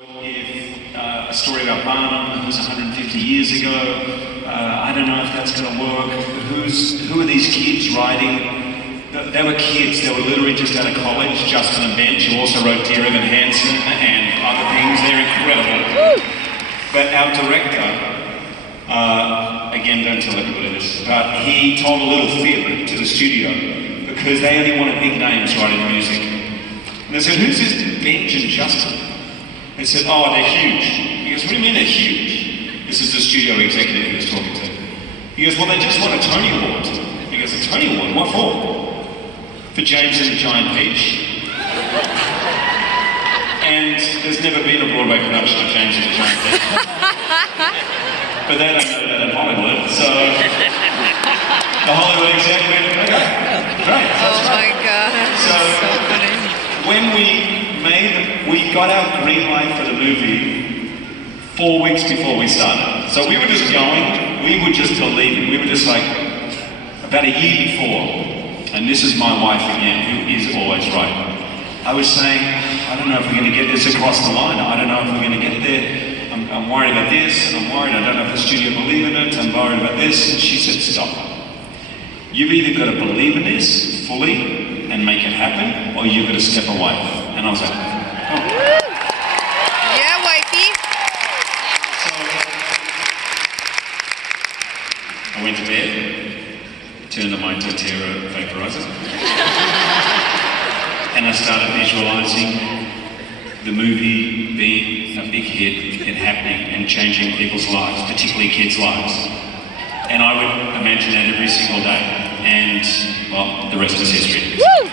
If a story about Barnum, who's 150 years ago, I don't know if that's going to work. Who are these kids writing? They were kids, they were literally just out of college. Justin and Bench, who also wrote Dear Evan Hansen and other things, they're incredible. But our director, again, don't tell everybody this, but he told a little fib to the studio because they only wanted big names writing music. And they said, who's this Bench and Justin? They said, oh, they're huge. He goes, what do you mean they're huge? This is the studio executive he was talking to. He goes, well, they just won a Tony Award. He goes, a Tony Award? What for? For James and the Giant Peach. And there's never been a Broadway production of James and the Giant Peach. But they don't know that in Hollywood, so the Hollywood exec went, okay, great, that's Oh my right. God, so funny. When we got our green light for the movie 4 weeks before we started. So we were just going, we were just believing, we were just like, about a year before, and this is my wife again, who is always right. I was saying, I don't know if we're going to get this across the line, I don't know if we're going to get there. I'm worried about this, and I'm worried, I don't know if the studio believe in it, I'm worried about this, and she said, stop. You've either got to believe in this fully and make it happen, or you've got to step away. And I was like, oh. Yeah, wifey. So, I went to bed, turned on my doTERRA vaporizer, and I started visualizing the movie being a big hit and happening and changing people's lives, particularly kids' lives. And I would imagine that every single day. And, well, the rest is history. Woo!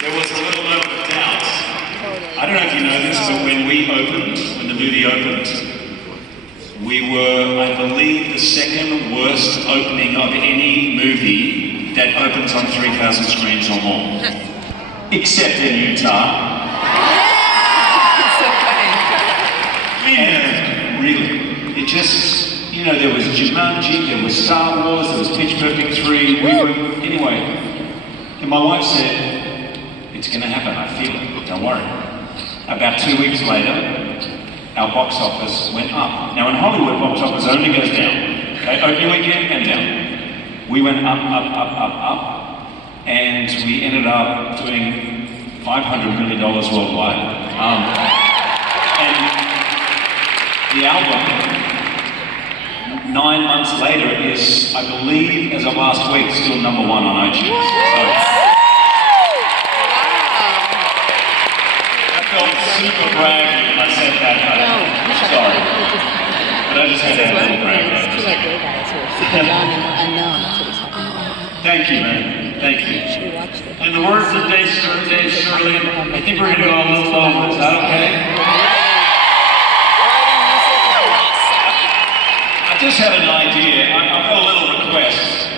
There was a little moment of doubt. I don't know if you know this, but when the movie opened, we were, I believe, the second worst opening of any movie that opens on 3,000 screens or more. Except in Utah. And really, it just, you know, there was Jumanji, there was Star Wars, there was Pitch Perfect 3, anyway. And my wife said, it's going to happen, I feel it, don't worry. About 2 weeks later, our box office went up. Now in Hollywood, box office only goes down. Okay, opening weekend and down. We went up, and we ended up doing $500 million worldwide. And the album, 9 months later, is, I believe, as of last week, still #1 on iTunes. So, I felt super braggy when I said that. Sorry. But I just had to have a little brag. It's two like gay guys who are super young and unknown. That's what he's talking about. Thank you, man. Thank you. Should we watch this? In the words of Dave Shirley, I think we're going to go a little over. Is that okay? I just had an idea. I've got a little request.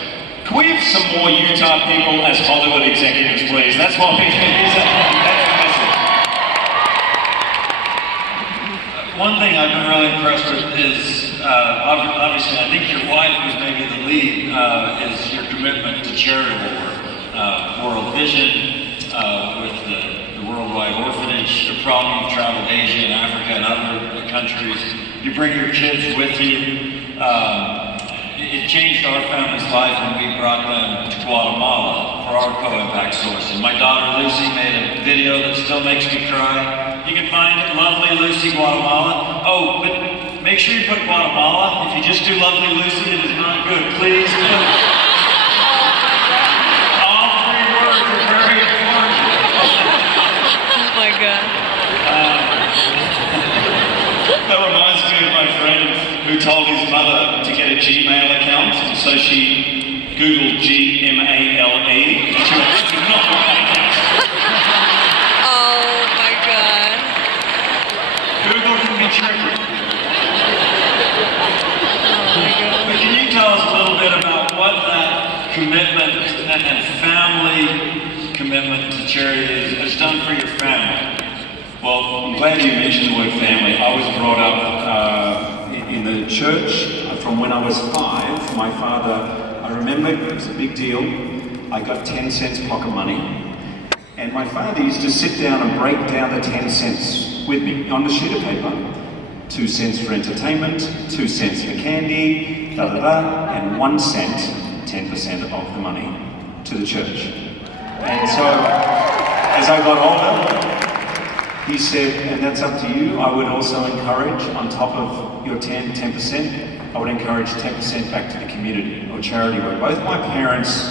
Can we have some more Utah people as Hollywood executives, please? That's what we can use. One thing I've been really impressed with is, obviously, I think your wife was maybe the lead, is your commitment to charitable work. World Vision, with the Worldwide Orphanage, the problem you've traveled Asia and Africa and other countries. You bring your kids with you. It changed our family's life when we brought them to Guatemala for our co-impact source. And my daughter Lucy made a video that still makes me cry. You can find it, Lovely Lucy Guatemala. Oh, but make sure you put Guatemala. If you just do Lovely Lucy, it is not good. Please. All 3 words are very important. Oh my God. That reminds me of my friend who told his mother to get a Gmail account, so she Googled Gmale. She went, "Do not want that account." Oh my God. Google can be tricky. Oh my God. But can you tell us a little bit about what that commitment and family commitment to charity has done for your family? Well, I'm glad you mentioned the word family. I was brought up in the church from when I was 5. My father, I remember, it was a big deal. I got 10 cents pocket money. And my father used to sit down and break down the 10 cents with me on the sheet of paper. 2 cents for entertainment, 2 cents for candy, da da da, and 1 cent, 10% of the money, to the church. And so, as I got older, he said, and that's up to you, I would also encourage, on top of your 10%, I would encourage 10% back to the community or charity work. Both my parents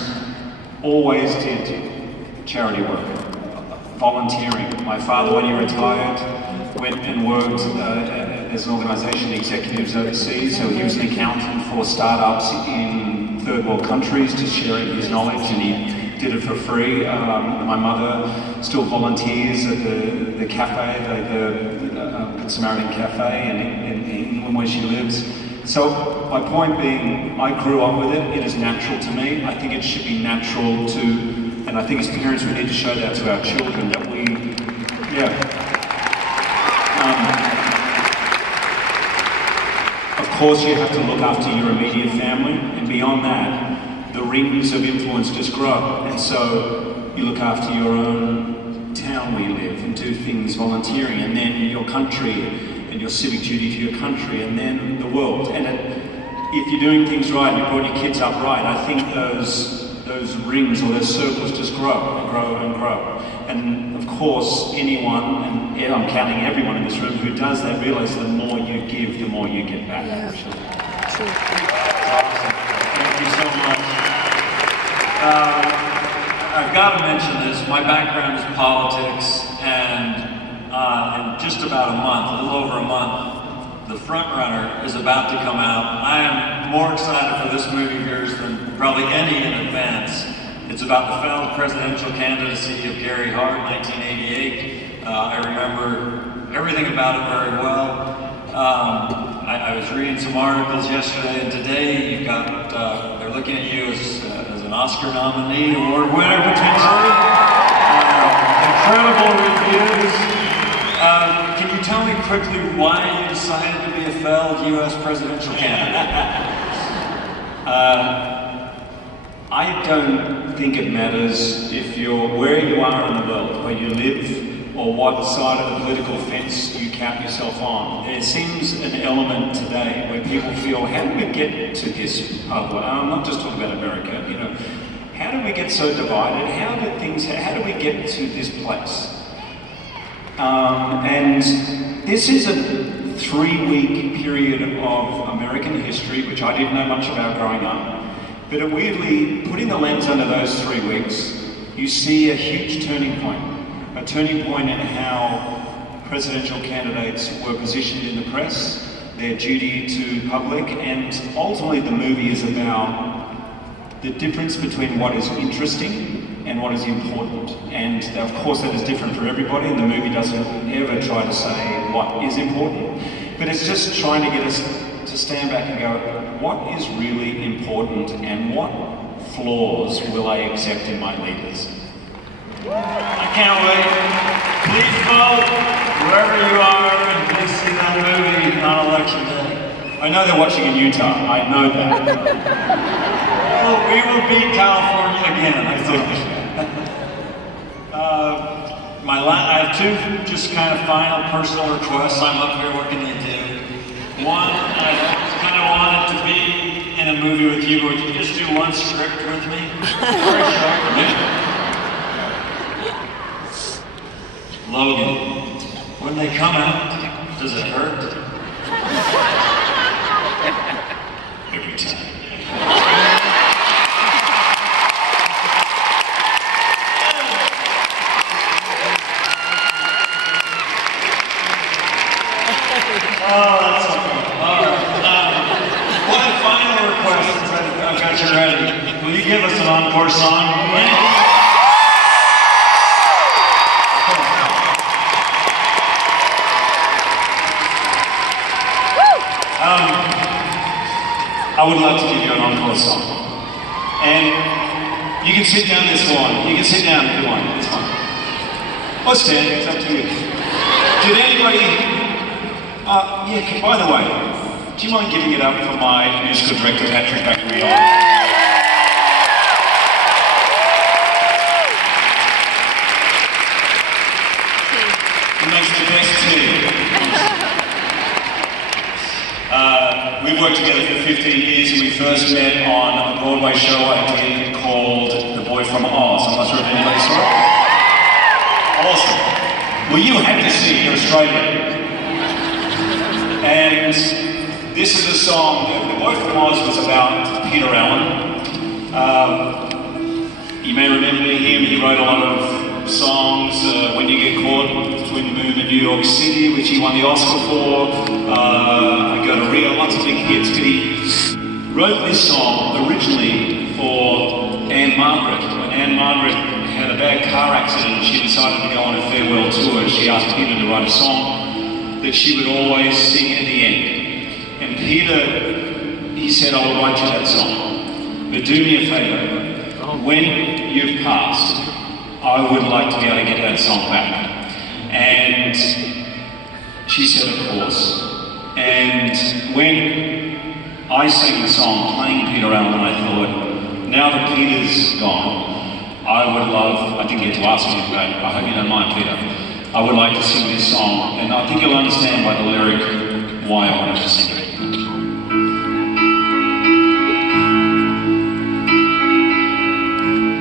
always did charity work, volunteering. My father, when he retired, went and worked as an organisation executives overseas, so he was an accountant for startups in third world countries, just sharing his knowledge, and he did it for free. My mother still volunteers at the cafe, the Good Samaritan Cafe in England where she lives. So my point being, I grew up with it, it is natural to me. I think it should be natural to, and I think as parents we need to show that to our children, that we, of course you have to look after your immediate family, and beyond that, the rings of influence just grow. And so you look after your own town where you live and do things volunteering, and then your country, and your civic duty to your country, and then the world. And if you're doing things right, and you're brought your kids up right, I think those rings or those circles just grow and grow and grow. And of course, anyone, and I'm counting everyone in this room who does that, realize the more you give, the more you get back. Yeah. Actually. Thank you so much. I've got to mention this. My background is politics, and in just about a month, a little over a month, The Front Runner is about to come out. I am more excited for this movie of yours than probably any in advance. It's about the failed presidential candidacy of Gary Hart, 1988. I remember everything about it very well. I was reading some articles yesterday and today. You've got, they're looking at you as an Oscar nominee, award winner potentially. Incredible reviews. Can you tell me quickly why you decided to be a failed U.S. presidential candidate? I don't think it matters if you're where you are in the world, where you live, or what side of the political fence you count yourself on. There seems an element today where people feel, how do we get to this public? I'm not just talking about America, you know. How do we get so divided? How do we get to this place? And this is a 3-week period of American history, which I didn't know much about growing up. But it weirdly, putting the lens under those 3 weeks, you see a huge turning point. A turning point in how presidential candidates were positioned in the press, their duty to public, and ultimately the movie is about the difference between what is interesting and what is important. And of course that is different for everybody, and the movie doesn't ever try to say what is important, but it's just trying to get us to stand back and go, what is really important and what flaws will I accept in my leaders? I can't wait. Please vote wherever you are, and please see that movie on election day. I know they're watching in Utah, I know that. Well, we will beat California again, I think. I have 2 just kind of final personal requests. I'm up here, what can you do? One, I kind of wanted to be in a movie with you, but would you just do one script with me? Very short. Logan, when they come out, does it hurt? Every time. Oh, that's okay. All right. One final request, since I've got you ready. Will you give us an encore song? I would love to give you an encore song. And you can sit down this one. You can sit down if you want. It's fine. Or stand, it's up to you. Did anybody... yeah, by the way, do you mind giving it up for my musical director, Patrick Baglione? He makes the best tea. We've worked together for 15 years and we first met on a Broadway show I did called The Boy from Oz. I'm not sure if anybody saw it. Awesome. Well, you had to see it, you're Australian. And this is a song, The Boy from Oz was about Peter Allen. You may remember him, he wrote a lot of songs, When You Get Caught, Twin Moon in New York City, which he won the Oscar for, I Go to Rio, lots of big hits, but he wrote this song originally for Anne Margaret. When Anne Margaret had a bad car accident and she decided to go on a farewell tour, she asked Peter to write a song that she would always sing at the end. And Peter, he said, I will write you that song, but do me a favour. When you've passed, I would like to be able to get that song back. And she said, of course. And when I sang the song, playing Peter Allen, I thought, now that Peter's gone, I didn't get to ask him, but I hope you don't mind, Peter. I would like to sing this song, and I think you'll understand by the lyric why I wanted to sing it.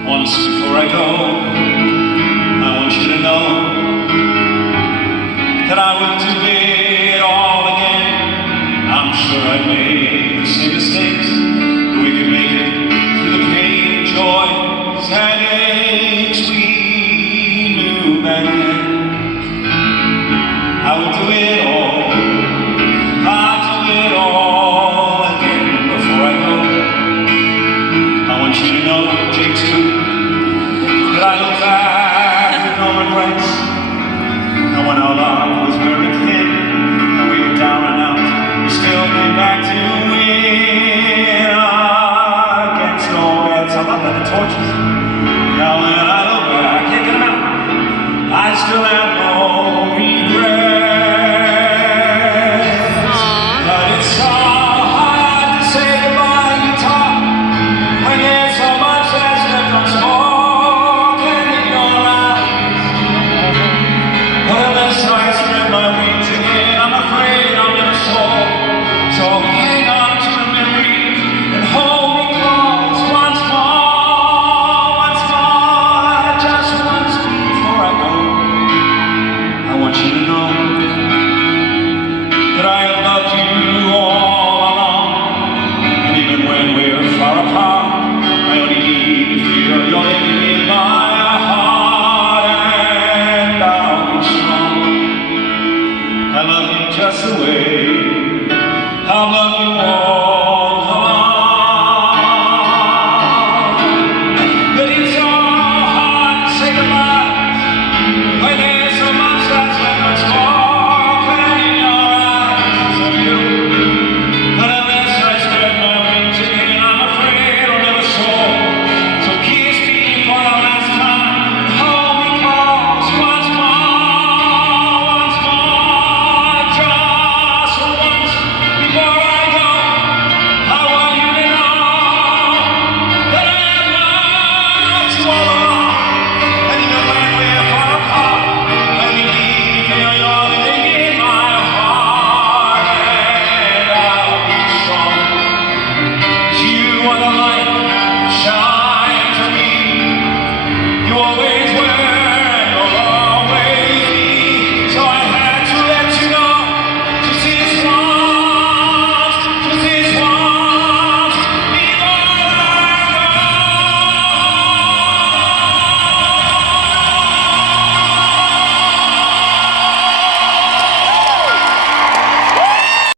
Once before I go,